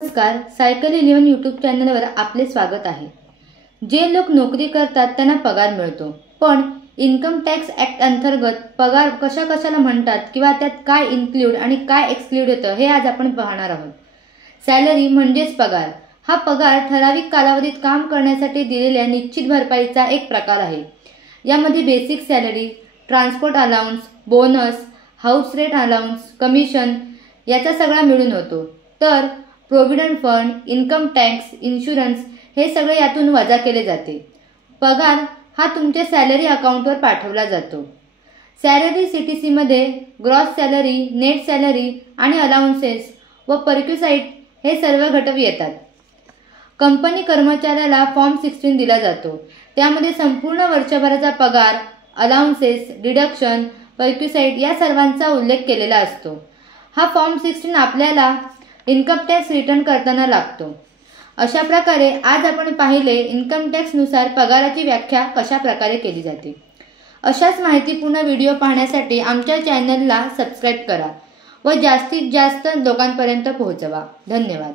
नमस्कार, cycle 11 YouTube चॅनलवर आपले स्वागत आहे। जे लोक नोकरी करतात त्यांना पगार मिळतो, पण इन्कम टॅक्स ऍक्ट अंतर्गत पगार कशाला म्हणतात किंवा त्यात काय इन्क्लूड आणि काय एक्सक्लूड होतं हे आज आपण पाहणार आहोत। सॅलरी म्हणजेच पगार। हा पगार ठराविक कालावधीत काम करण्यासाठी दिलेल्या निश्चित भरपाईचा एक प्रकार आहे। यामध्ये basic salary, transport allowance, bonus, house rent allowance, commission याचा सगळा मिळून होतो। तर provident fund, income tax, insurance हे सगळे यातून वजा केले जाते। पगार हा तुमच्या सॅलरी अकाउंटवर पाठवला जातो। सॅलरी सीटीसी मध्ये ग्रॉस सॅलरी, नेट सॅलरी आणि अलाउन्सेस व परक्युसाइट हे सर्व घटक येतात। कंपनी कर्मचाऱ्याला फॉर्म 16 दिला जातो। त्यामध्ये संपूर्ण वर्षभराचा पगार, अलाउन्सेस, डिडक्शन, परक्युसाइट या सर्वांचा उल्लेख केलेला असतो। हा फॉर्म 16 आपल्याला इन्कम टॅक्स रिटर्न करताना लागतो। अशा प्रकारे आज आपण पाहिले इन्कम टॅक्स नुसार पगाराची व्याख्या कशा प्रकारे केली जाते। अशाच माहितीपूर्ण व्हिडिओ पाहण्यासाठी आमच्या चॅनलला सबस्क्राइब करा व जास्तीत जास्त लोकांपर्यंत पोहोचवा। धन्यवाद।